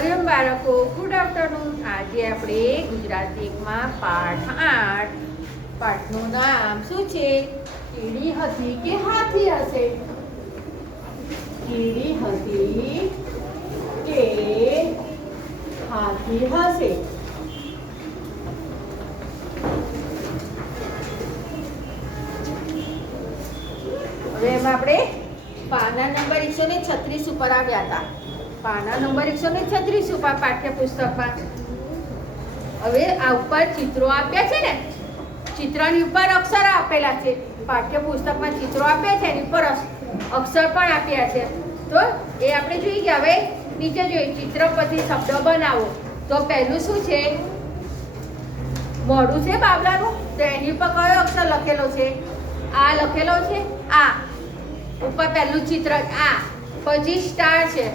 હરિઓમ બાળકો, good afternoon. આજે આપણે ગુજરાતી એકમાં પાઠ 8 પાઠનું નામ શું છે? કીડી હતી કે હાથી હશે? કીડી હતી કે હાથી હશે? હવે એમાં આપણે પાના નંબર 136 ઉપર આવ્યા હતા. પાના નંબર 136 ઉપર પાઠ્યપુસ્તકમાં. હવે આ ઉપર ચિત્રો આપ્યા છે ને, ચિત્રની ઉપર અક્ષર આપેલા છે. પાઠ્યપુસ્તકમાં ચિત્રો આપ્યા છે એની ઉપર અક્ષર પણ આપ્યા છે. તો એ આપણે જોઈ ગયા. હવે નીચે જોઈએ, ચિત્ર પછી શબ્દ બનાવો. તો પહેલું શું છે? મોઢું છે બાબલાનું. તો એની ઉપર કયો અક્ષર લખેલો છે? આ લખેલો છે. આ ઉપર પહેલું ચિત્ર આ, પછી સ્ટાર છે,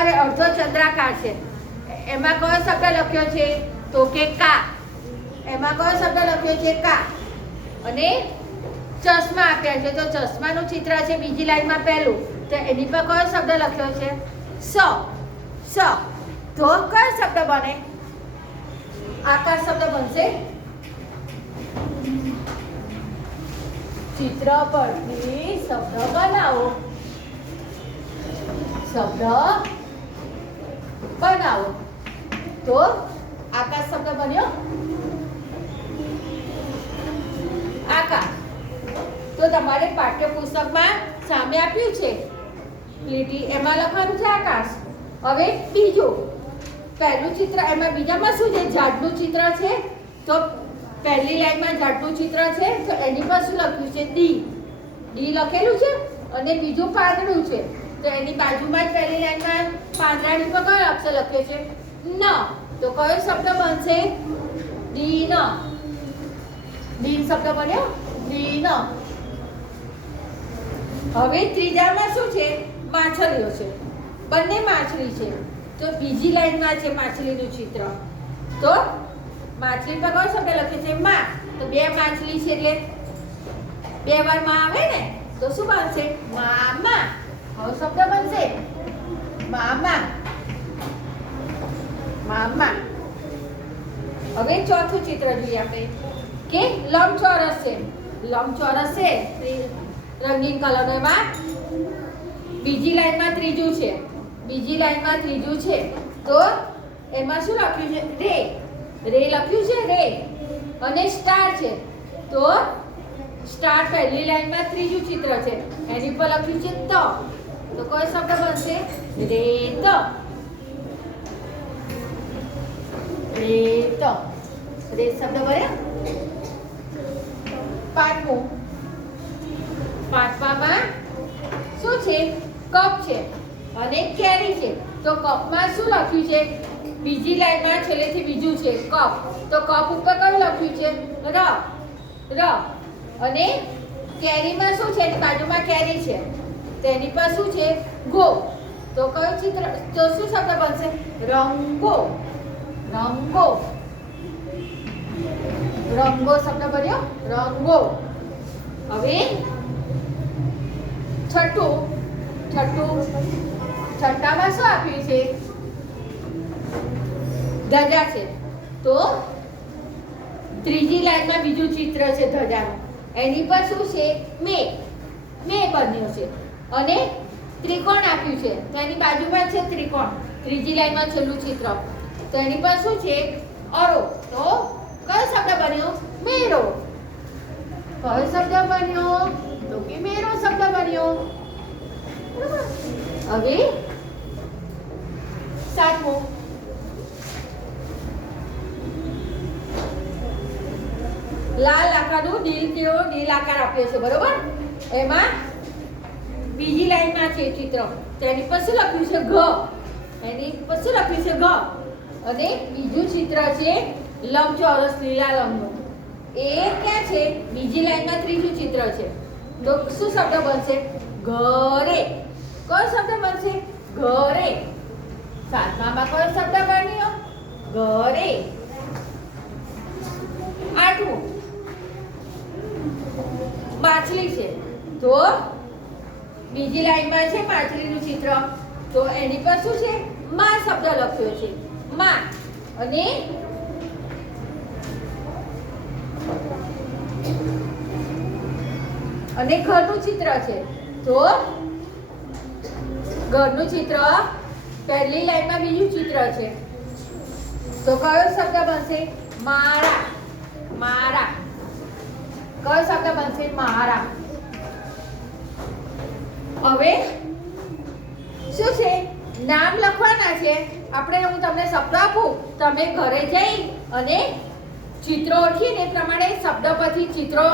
અરે અડધો ચંદ્રાકાર છે. એમાં કયો શબ્દ લખ્યો છે? તો કે કા. એમાં કયો શબ્દ લખ્યો છે? કા. અને ચશ્મા આપ્યા છે. તો ચશ્માનું ચિત્ર છે બીજી લાઈનમાં પહેલું. તો એની પર કયો શબ્દ લખ્યો છે? સ. સ. તો કયો શબ્દ બને? આકાર શબ્દ બનશે. ચિત્ર પરથી શબ્દ બનાવો. શબ્દ બનાવો. તો આકાર શબ્દ બન્યો. આકાર. તો તમારે પાઠ્યપુસ્તકમાં સામે આપ્યું છે લીટી, એમાં લખવાનું છે આકાશ. હવે બીજું પહેલું ચિત્ર, એમાં બીજામાં શું છે? ઝાડનું ચિત્ર છે. તો પહેલી લાઈનમાં ઝાડનું ચિત્ર છે. તો એની પર શું લખ્યું છે? ડી. ડી લખેલું છે. અને બીજું પાંદડું છે. તો એની બાજુમાં જ પહેલી લાઈનમાં પાંદડાની પર કયો અક્ષર લખ્યો છે? ન. તો કયો શબ્દ બનશે? દીન. દીન શબ્દ બન્યો. દીન. હવે ત્રીજામાં શું છે? માછલીઓ છે. બંને માછલી છે. તો બીજી લાઈનમાં છે માછલીનું ચિત્ર. તો માછલી પર કયો શબ્દ લખ્યો છે? માં. તો બે માછલી છે એટલે બે વાર માં આવે ને, તો શું બનશે? મામા. હવે શબ્દ બનશે મામા. મામા. હવે ચોથું ચિત્ર જોઈએ આપણે કે લંબચોરસ છે. લંબચોરસ છે રંગીન કલરનો. એમાં બીજી લાઈનમાં ત્રીજું છે. બીજી લાઈનમાં ત્રીજું છે. તો એમાં શું લખ્યું છે? રે. રે લખ્યું છે. રે. અને સ્ટાર છે. તો સ્ટાર પહેલી લાઈનમાં ત્રીજું ચિત્ર છે. એની પર લખ્યું છે ત. તો કયો શબ્દ બનશે? રેત. રેત. રેત શબ્દ બન્યો. પાંચમું. પાંચમામાં શું છે? કપ છે અને કેરી છે. તો કપમાં શું લખ્યું છે? બીજી લાઈનમાં છેલ્લેથી બીજું છે કપ. તો કપ ઉપર કયું લખ્યું છે? ર. ર. અને કેરીમાં શું છે? એની બાજુમાં કેરી છે. તેની પર શું છે? ગો. તો કયો ચિત્ર, તો શું શબ્દ બનશે? રંગો. રંગો. રંગો શબ્દ બન્યો. રંગો. હવે છઠ્ઠું. છઠ્ઠામાં શું આપ્યું છે? ધજા છે. તો ત્રીજી લાઈનમાં બીજું ચિત્ર છે ધજાનું. એની પર શું છે? મેઘ. મેઘ બન્યો છે. અને ત્રિકોણ આપ્યું છે. તો એની બાજુમાં છે ત્રિકોણ. ત્રીજી લાઈનમાં છેલ્લું ચિત્ર. તો એની પર શું છે? અરો. તો કયો શબ્દ બન્યો? મેરો. કયો શબ્દ બન્યો? તો કે મેરો શબ્દ બન્યો. હવે સાતમું. લાલ આકારનું દિલ જેવો દિલ આકાર આપ્યો છે. બરોબર. એમાં બીજી લાઈનમાં છે ચિત્ર. તેની પર શું લખ્યું છે? ઘ. એની પર શું લખ્યું છે? ઘ. અને બીજું ચિત્ર છે લંબચોરસ લીલા રંગનું. એ ક્યાં છે? બીજી લાઈનમાં ત્રીજું ચિત્ર છે. તો શું શબ્દ બનશે? ઘરે. કયો શબ્દ બનશે? ઘરે. સાતમામાં કયો શબ્દ બન્યો? ઘરે. આઠમું. માછલી છે. તો બીજી લાઈનમાં છે માછલીનું ચિત્ર. તો એની પર શું છે? માં શબ્દ લખ્યો છે, માં. અને ઘરનું ચિત્ર છે, તો ઘરનું ચિત્ર પહેલી લાઈનમાં બીજું ચિત્ર છે, તો કયો શબ્દ બનશે? મારા. મારા. કયો શબ્દ બનશે? મારા. હવે શું છે? નામ લખવાના છે આપણે. હું તમને શબ્દ આપું, તમે ઘરે જઈ અને ચિત્રો ઓળખીને એ પ્રમાણે શબ્દ પરથી ચિત્રો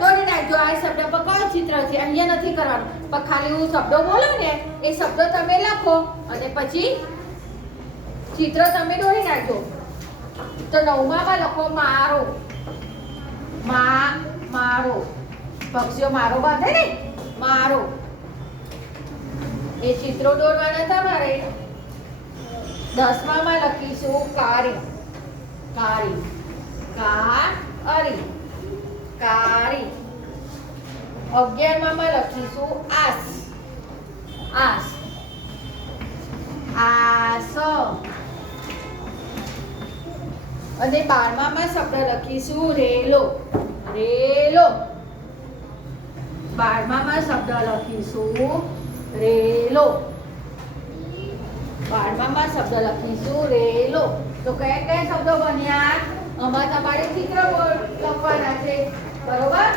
દોરી નાખજો. આ શબ્દ પર કયો ચિત્ર છે અહીંયા નથી કરવાનું, પણ ખાલી હું શબ્દો બોલું ને એ શબ્દો તમે લખો અને પછી ચિત્ર તમે દોરી નાખજો. તો 9માં લખો મારો. મારો. પક્ષીઓ મારો બાંધે ને, મારો. એ ચિત્રો દોરવાના તમારે. 10માં લખીશું કારી. કારી. કારી. 11માં લખીશું આસ. આસ. અને 12માં શબ્દ લખીશું રેલો. રેલો. 12માં શબ્દ લખીશું રેલો. 12માં શબ્દ લખીશું રેલો. તો કયા કયા શબ્દો બન્યા? આમાં તમારે ચિત્ર લખવાના છે, બરોબર?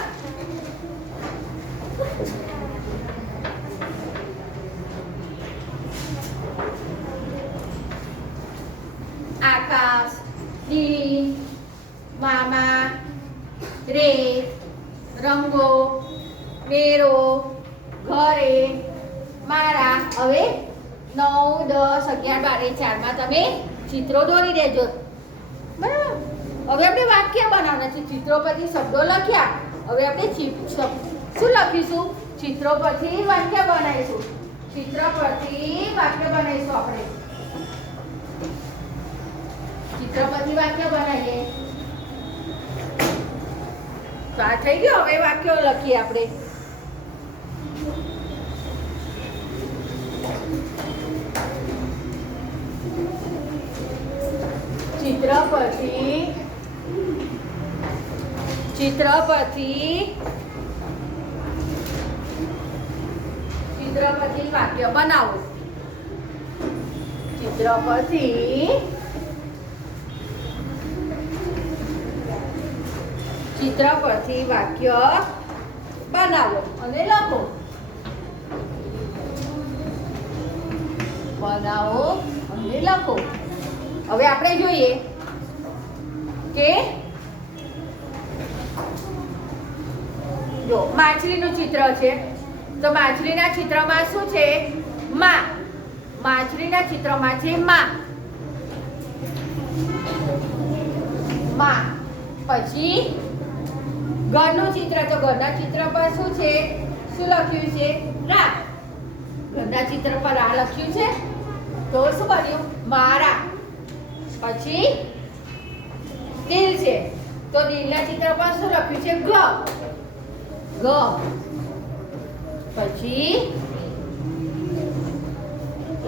આકાશ, લીલી, મામા, રેત, રંગો, મેરો, ઘરે, મારા. હવે 9, 10, 11, 12, 4માં તમે ચિત્રો દોરી દેજો, બરાબર? હવે આપણે વાક્ય બનાવવાના છે. ચિત્રો પરથી શબ્દો લખ્યા. હવે આપણે શું લખીશું? ચિત્રો પરથી વાક્ય બનાવીશું. ચિત્ર પરથી વાક્ય બનાવીશું આપણે. ચિત્ર પરથી વાક્ય બનાવીએ. તો આ થઈ ગયું. હવે વાક્યો લખીએ આપણે. ચિત્ર પરથી વાક્ય બનાવો. ચિત્ર પરથી વાક્ય બનાવો અને લખો. બનાવો અને લખો. હવે આપણે જોઈએ કે જો માછલીનું ચિત્ર છે, તો માછલીના ચિત્રમાં શું છે? માં. માછલીના ચિત્રમાં છે માં. પછી ઘરનું ચિત્ર, તો ઘરના ચિત્ર પર શું છે? શું લખ્યું છે? રા. ઘરના ચિત્ર પર રા લખ્યું છે, તો શું બન્યું? મારા. પછી દિલ છે, તો દિલના ચિત્ર પર શું લખ્યું છે? ઘ. પછી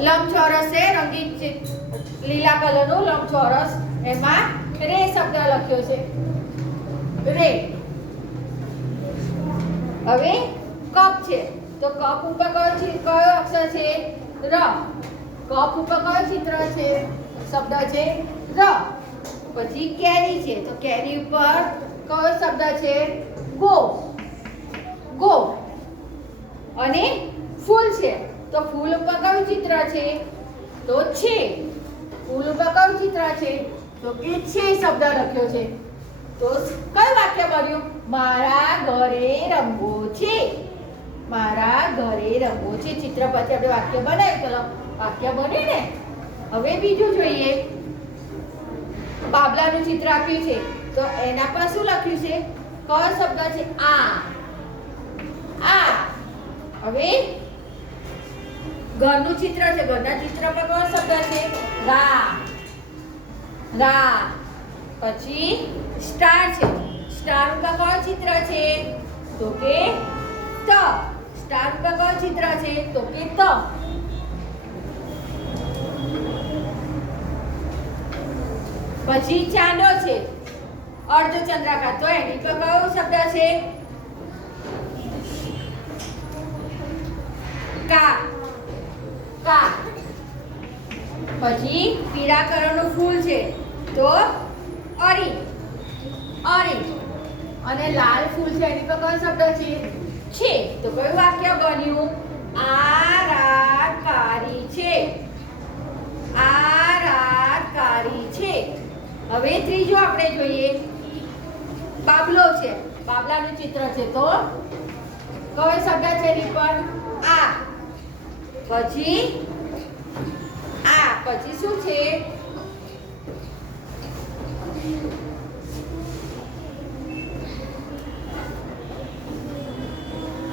લંબચોરસ છે, રંગીન લીલા કલરનું લંબચોરસ, એમાં રે શબ્દ લખ્યો છે, રે. હવે કપ છે, તો કપ ઉપર કયો અક્ષર છે? ર. કપ ઉપર કયો ચિત્ર છે? શબ્દ છે ર. પછી કેરી છે, તો કેરી ઉપર કયો શબ્દ છે? ગો. અને ફૂલ છે, તો ફૂલ ઉપર કયું ચિત્ર છે? તો છે. ફૂલ ઉપર કયું ચિત્ર છે? તો કે છે શબ્દ લખ્યો છે. તો કયું વાક્ય બન્યું? મારા ઘરે રંગો છે. મારા ઘરે રંગો છે. ચિત્ર પરથી આપણે વાક્ય બનાવ્યું. ચલો, વાક્ય બને ને. હવે બીજું જોઈએ. બાબલાનું ચિત્ર આપ્યું છે, તો એના પર શું લખ્યું છે? કયો શબ્દ છે? આ. હવે ઘરનું ચિત્ર છે, ઘરના ચિત્ર પર કયો શબ્દ છે? રા. પછી સ્ટાર છે, સ્ટાર ઉપર કયો ચિત્ર છે? તો કે ત. સ્ટાર ઉપર કયો ચિત્ર છે? તો કે ત. પછી ચાંદો છે, અર્ધચંદ્રાકાર, તો એની પર કયો શબ્દ છે? કા. કા. પછી પીળા કલરનું ફૂલ છે તો અરી. અરી. અને લાલ ફૂલ છે એની પર કયો શબ્દ છે? તો કયું વાક્ય બન્યું? આ રાત કાળી છે. આ રાત કાળી છે. હવે ત્રીજો આપણે જોઈએ, બાબલો છે. બાબલાનું ચિત્ર છે તો કયો શબ્દ છે એની પર? આ. પછી આ. પછી શું છે?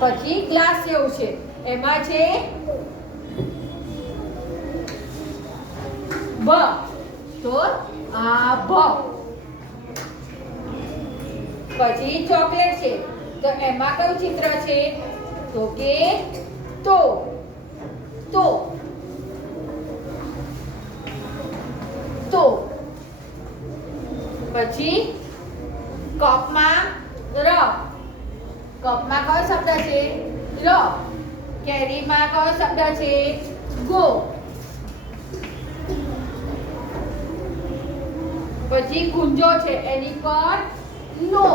પછી ગ્લાસ જેવું છે, એમાં છે બ, તો આ ભ. પછી ચોકલેટ છે તો એમાં કયું ચિત્ર છે? તો કે તો. તો. તો. પછી કપમાં ર. કપમાં કયો શબ્દ છે? ર. કેરીમાં કયો શબ્દ છે? ગો. પછી કુંજો છે એની પર નો.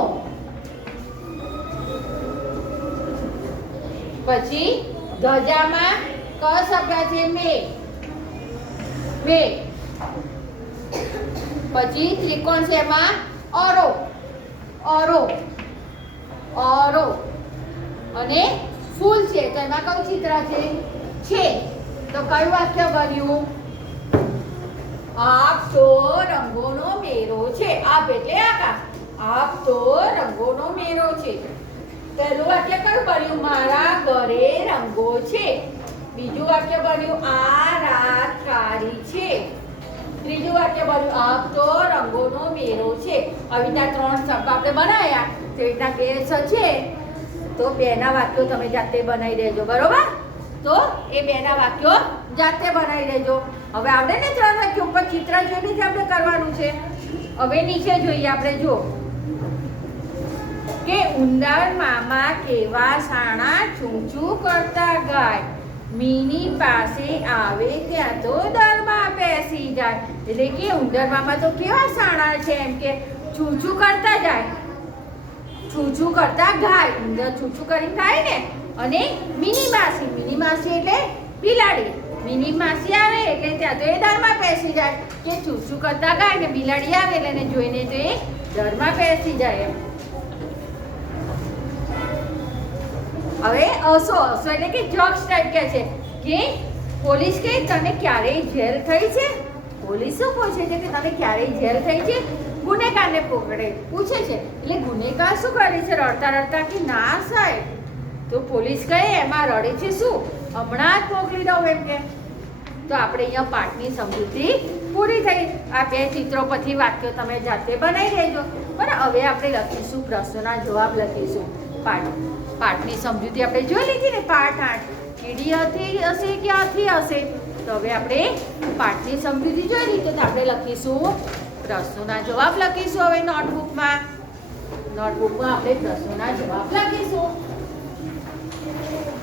પછી ધજામાં કયો શબ્દ છે? મે. મે. પછી ત્રિકોણ છે એમાં ઓરો. ઓરો. ઓરો. અને ફૂલ છે તો એમાં કયું ચિત્ર છે? તો કયું વાક્ય બન્યું? આપ તો રંગોનો મેરો છે. આપ એટલે આકાશ. આપ તો રંગોનો મેરો છે. પહેલું વાક્ય કયું બન્યું? મારા ઘરે રંગો છે. બીજું વાક્ય બન્યું આ રાત કાળી છે. ત્રીજું વાક્ય બન્યું આપ તો રંગોનો મેરો છે. આવી રીતના 3 શબ્દ આપણે બનાવ્યા. તે રીતના બે છે તો બેના વાક્યો તમે જાતે બનાવી દેજો, બરોબર? તો એ બેના વાક્યો જાતે બનાવી દેજો. હવે આપણે ને 3 વાક્યો ઉપર ચિત્ર જોઈને આપણે કરવાનું છે. હવે નીચે જોઈએ આપણે, જો કે ઉંદર મામા કેવા સાણા ચૂંચું કરતા ગાય, મીની પાસે આવે ત્યાં તો દરમાં બેસી જાય. એટલે કે ઉંદર મામા તો કેવા સાણા છે, એમ કે ચૂંચું કરતા જાય, ચૂંચું કરતા ગાય. ઉંદર ચૂંચું કરીને ખાય ને. અને મિની માસી એટલે બિલાડી. મિની માસી આવે એટલે ત્યાં તો એ દરમાં બેસી જાય. કે ચૂંચું કરતા ગાય ને બિલાડી આવે એટલે એને જોઈને તો એ દરમાં બેસી જાય. હવે અસો એટલે કે જોક્સ ટાઈપ કે છે કે પોલીસ કે તને ક્યારેય જેલ થઈ છે? પોલીસ શું પૂછે છે કે તને ક્યારેય જેલ થઈ છે? ગુનેગારને પૂછે છે. એટલે ગુનેગાર શું કરે છે? રડતા રડતા કે ના સાહેબ. તો પોલીસ કહે એમાં રડે છે શું? હમણાં જ મોકલી દઉં એમ કે. તો આપણે અહીંયા પાઠની સમજૂતી પૂરી થઈ. આ 2 ચિત્રો પછી વાક્યો તમે જાતે બનાવી દેજો. બરાબર. હવે આપણે લખીશું પ્રશ્નોના જવાબ લખીશું. પાઠની સમજૂતી આપણે જોઈ લીધી ને, પાઠ 8. કીડી હતી હશે કે આથી હશે? તો હવે આપણે પાઠની સમજૂતી જોઈ લીધી તો આપણે લખીશું પ્રશ્નોના જવાબ લખીશું. હવે નોટબુકમાં આપણે પ્રશ્નોના જવાબ લખીશું.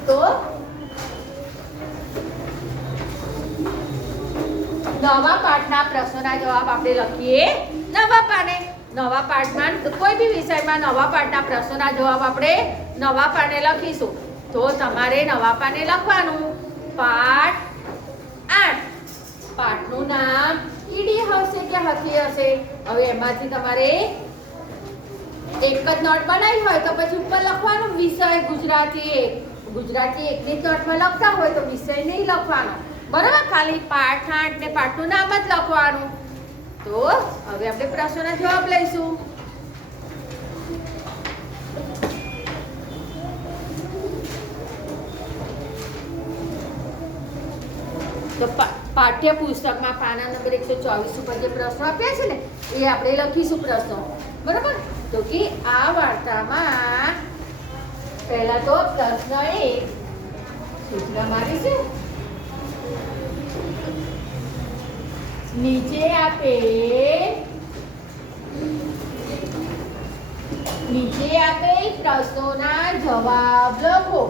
તો નવા પાઠના પ્રશ્નોના જવાબ આપણે લખીએ નવા પાને. નવા પાઠમાં કોઈ બી વિષયમાં નવા પાઠના પ્રશ્નોના જવાબ આપણે નવા પાને લખીશું. તો તમારે નવા પાને લખવાનું પાઠ 8. પાઠનું નામ કીડી હશે કે હાથી હશે? હવે એમાંથી તમારે એક જ નોટ બનાવી હોય તો પછી ઉપર લખવાનું વિષય ગુજરાતી 1. ગુજરાતી 1 ની નોટમાં લખતા હોય તો વિષય નહીં લખવાનો, બરાબર? ખાલી પાઠ 8 ને પાઠનું નામ જ લખવાનું. તો હવે આપણે પ્રશ્નોના જવાબ લઈશું. તો પાઠ્યપુસ્તકમાં પાના નંબર 124 ઉપર જે પ્રશ્નો આપ્યા છે ને એ આપણે લખીશું પ્રશ્નો, બરાબર? તો કે આ વાર્તામાં પહેલા તો પ્રશ્ન 1 સૂચના મારીશું. નીચે આપેલ નીચે આપેલ પ્રશ્નોના જવાબ લખો.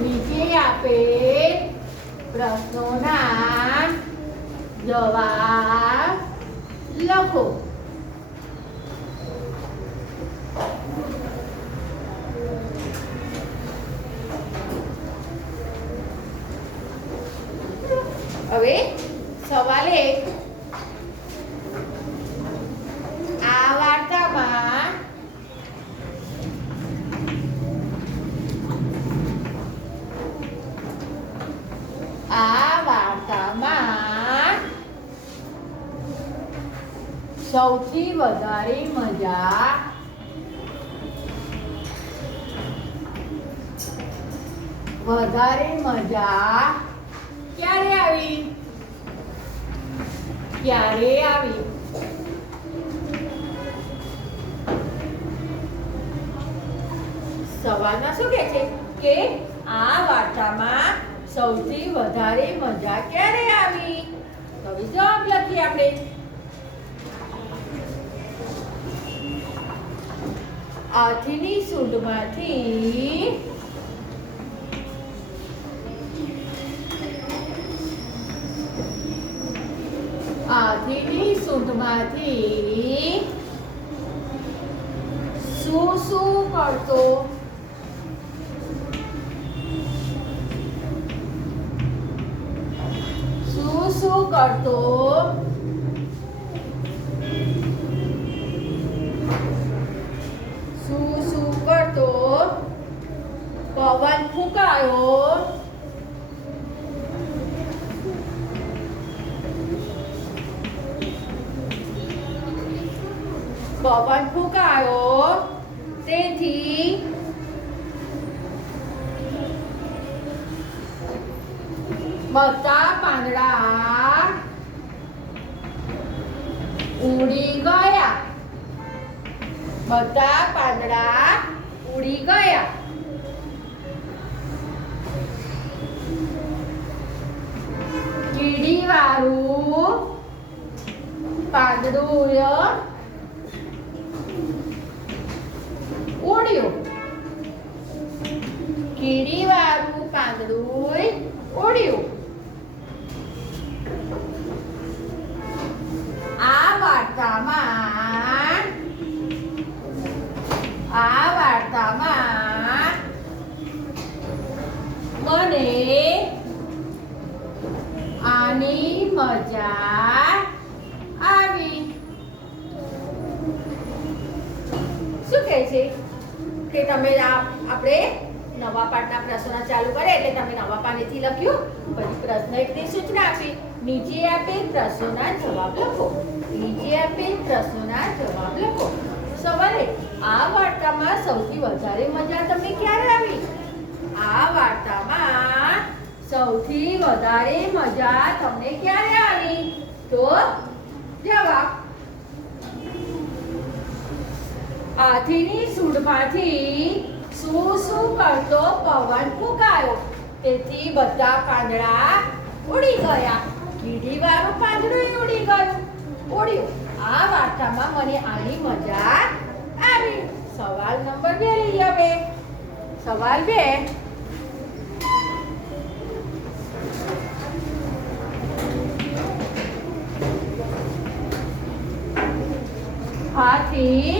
નીચે આપેલ પ્રશ્નોના જવાબ લખો. હવે સવાલ 1, આ વાર્તામાં સૌથી વધારે મજા ક્યારે આવી? સવાલમાં શું કહે છે કે આ વાર્તામાં સૌથી વધારે મજા ક્યારે આવી? તો જવાબ લખીએ આપણે. હાથીની સૂંઢમાંથી શું કરતો? પવન ફૂંકાયો. તેથી બધા પાંદડા ઉડી ગયા. કીડીવાળું પાંદડું ઉડ્યું. આ વાર્તામાં મને આની મજા આવી. શું કહે છે કે તમે આપણે નવા પાઠના પ્રશ્નો ચાલુ કરે એટલે તમે નવા પાનેથી લખ્યું. પછી પ્રશ્ન 1 ની સૂચના આપી. નીચે આપેલ પ્રશ્નોના જવાબ લખો. સવાલ 1, આ વાર્તામાં સૌથી વધારે મજા તમને ક્યારે આવી? તો જવાબ, હાથીની સૂંઢમાંથી શું કરતો પવન ફૂંકાયો. તેથી બધા પાંદડા ઉડી ગયા. કીડીવાળું પાંદડું ઉડ્યું. આ વાર્તામાં મને આની મજા આવી. સવાલ નંબર 2 લઈએ હવે. સવાલ 2, હાથી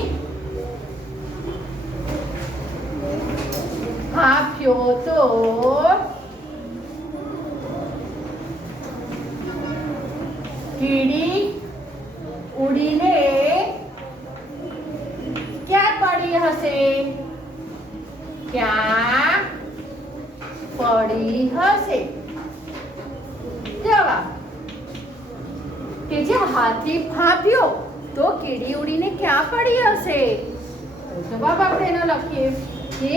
હાંફ્યો તો કીડી ઉડીને ક્યાં પડી હશે? જવાબ કે જે હાથી હાંફ્યો તો કીડી ઉડીને ક્યાં પડી હશે? જવાબ આપણે એનો લખીએ કે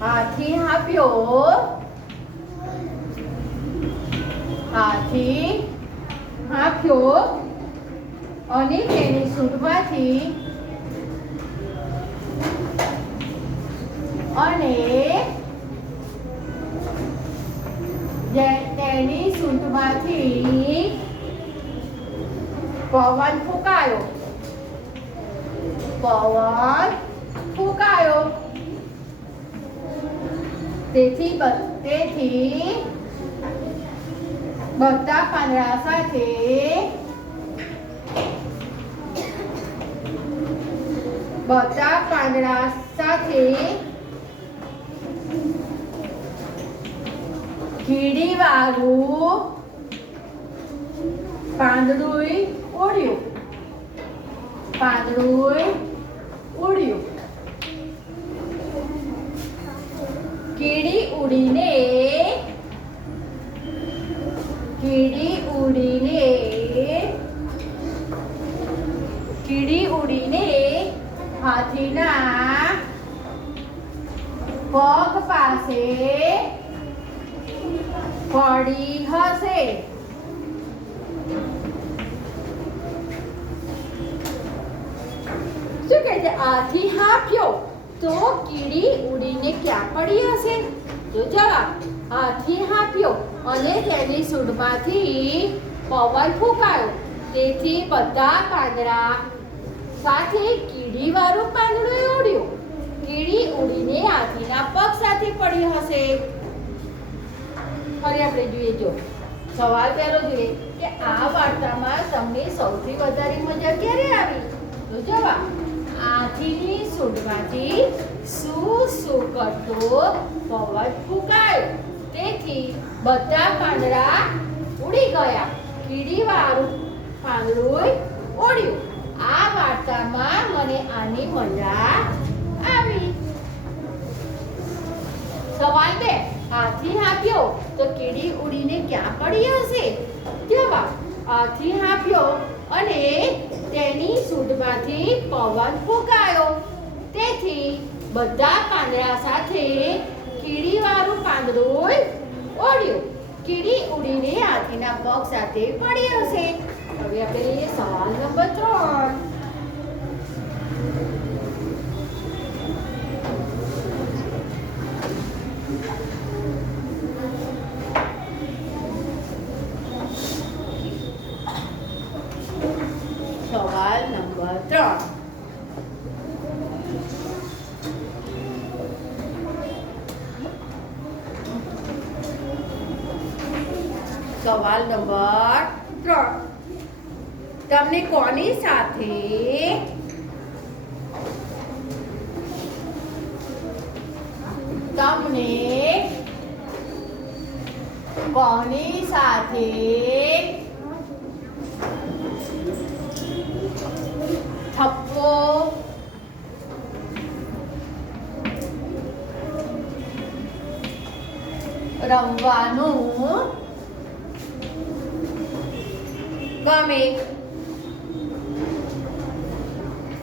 હાથી હાંફ્યો અને તેની સૂંઢમાંથી પવન ફૂંકાયો. પવન ફૂંકાયો. તેથી બધા પાંદડા સાથે કીડીવાળું પાંદડું ઉડ્યું. કીડી ઉડીને હાથીના પગ પાસે પડી હશે. શું કહે છે? હાથી હાંફ્યો તો કીડી ઉડીને ક્યાં પડી હશે? તો જવાબ, હાથી હાંફ્યો અને તેની સૂંઢમાંથી પવન ફૂંકાયો. તેથી બધા પાંદડા સાથે કીડીવાળું પાંદડું ઉડ્યું. કીડી ઉડીને હાથીના પગ સાથે પડી હશે. ફરી આપણે જોઈએ, જો સવાલ પહેલો જોઈએ કે આ વાર્તામાં તમને સૌથી વધારે મજા ક્યારે આવી? તો જવાબ, હાથીની સૂંઢમાંથી શું કરતો પવન ફૂંકાયો. તેથી બધા પાંદડા ઉડી ગયા. કીડીવાળું પાંદડું ઉડ્યું. આ વાર્તામાં મને આની મજા આવી. સવાલ 2, હાથી હાંફ્યો તો કીડી ઉડીને ક્યાં પડી હશે? જવાબ, હાથી હાંફ્યો અને તેની સૂંઢમાંથી પવન ફૂંકાયો. તેથી બધા પાંદડા સાથે કીડીવાળું પાંદડું ઉડ્યું. કીડી ઉડીને હાથીના પગ સાથે પડી હશે. હવે આપણે લઈએ સવાલ નંબર 3. સવાલ નંબર 3. સવાલ નંબર 3. તમને કોની સાથે થપ્પો રમવાનું ગમે?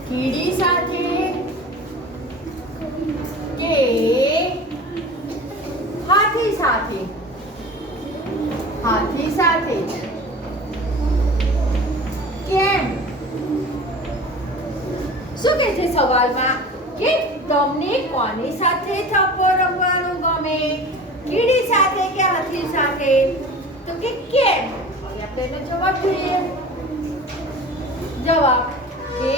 કીડી સાથે કે હાથી સાથે? હાથી સાથે. કેમ? શું કહે છે સવાલમાં કે તમને કોની સાથે થપ્પો રમવાનું ગમે? કીડી સાથે કે હાથી સાથે? તો કે કેમ? હવે આપણે એનો જવાબ જોઈએ. જવાબ કે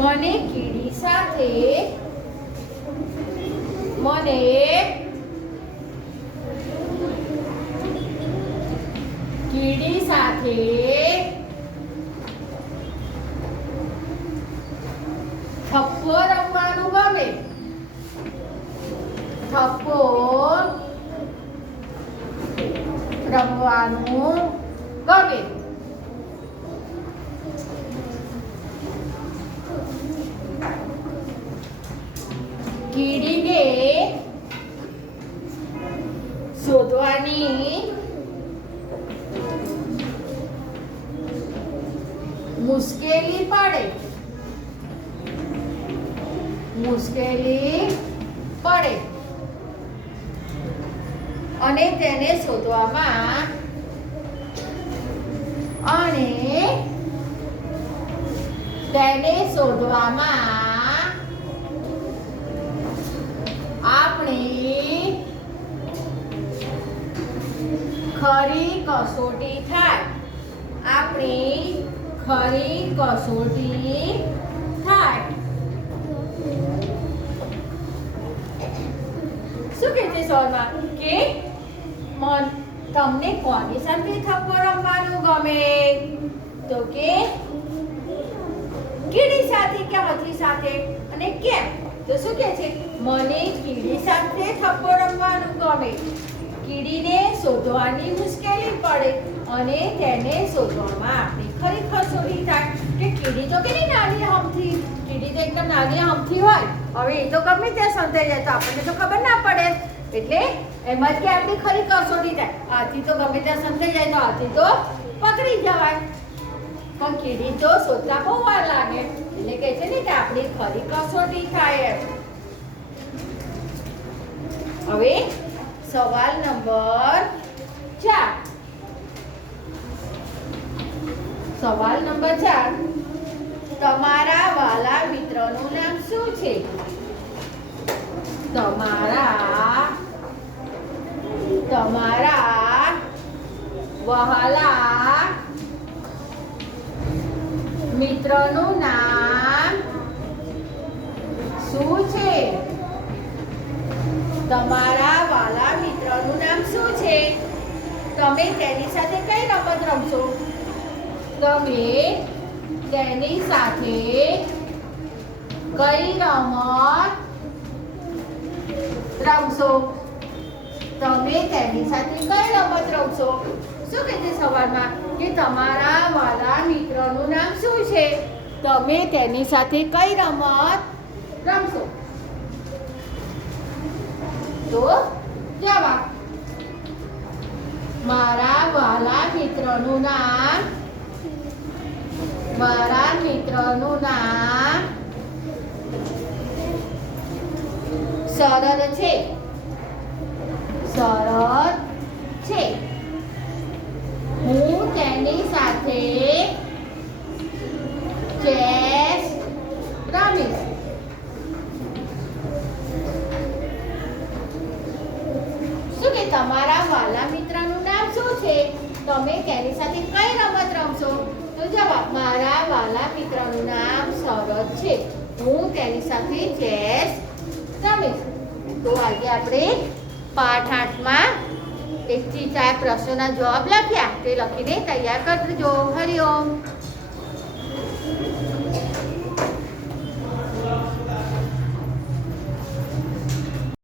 મને કીડી સાથે થપ્પો રમવાનું ગમે. થપ્પો રમવાનું ગમે. કીડીને શોધવાની મુશ્કેલી પડે. અને તેને શોધવામાં આપણે ખરી કસોટી થાય. આપણી ખરી કસોટી થાય. શું કહે છે સવાલમાં કે તમને કોની સાથે થપ્પો રમવાનું ગમે? તો કે કીડી સાથે કે હાથી સાથે. અને કેમ? તો શું કહે છે? મને કીડી સાથે થપ્પો રમવાનું ગમે. કીડીને શોધવાની મુશ્કેલી પડે અને તેને શોધવામાં આપણી ખરી કસોટી થાય. કે કીડી તો કેટલી નાની હમથી, કીડી તો એકદમ નાની હમથી હોય. હવે એ તો ગમે ત્યાં સંતાઈ જાય તો આપણને તો ખબર ના પડે. એટલે એમ જ કે આપણી ખરી કસોટી થાય. હાથી તો ગમે ત્યાં સંતાઈ જાય તો હાથી તો પકડી જવાય. પણ કીડી તો શોધતા બહુ વાર લાગે. એટલે કહે છે ને કે આપણી ખરી કસોટી થાય એમ. હવે સવાલ નંબર 4. સવાલ નંબર 4. તમારા વાલા મિત્રનું નામ શું છે? તમારા વહાલા મિત્રનું નામ શું છે? તમારા વાલા મિત્રનું નામ શું છે? તમે તેની સાથે કઈ રમત રમશો? તમે તેની સાથે કઈ રમત રમશો? તમે તેની સાથે કઈ રમત રમશો? શું કહે છે સવાલમાં કે તમારા વાલા મિત્રનું નામ શું છે? તમે તેની સાથે કઈ રમત રમશો? તો જવાબ મારા વાલા મિત્રનું નામ શરદ છે. હું તેની સાથે ચેસ રમીશ. શું કે તમારા વાલા મિત્રનું નામ શું છે? તમે તેની સાથે કઈ રમત રમશો? તો જવાબ મારા વાલા મિત્રનું નામ શરદ છે. હું તેની સાથે ચેસ રમીશ. તો આજે આપણે પાઠ 8માં 1 થી 4 પ્રશ્નોના જવાબ લખ્યા. તે લખીને તૈયાર કરજો. હરિઓમ.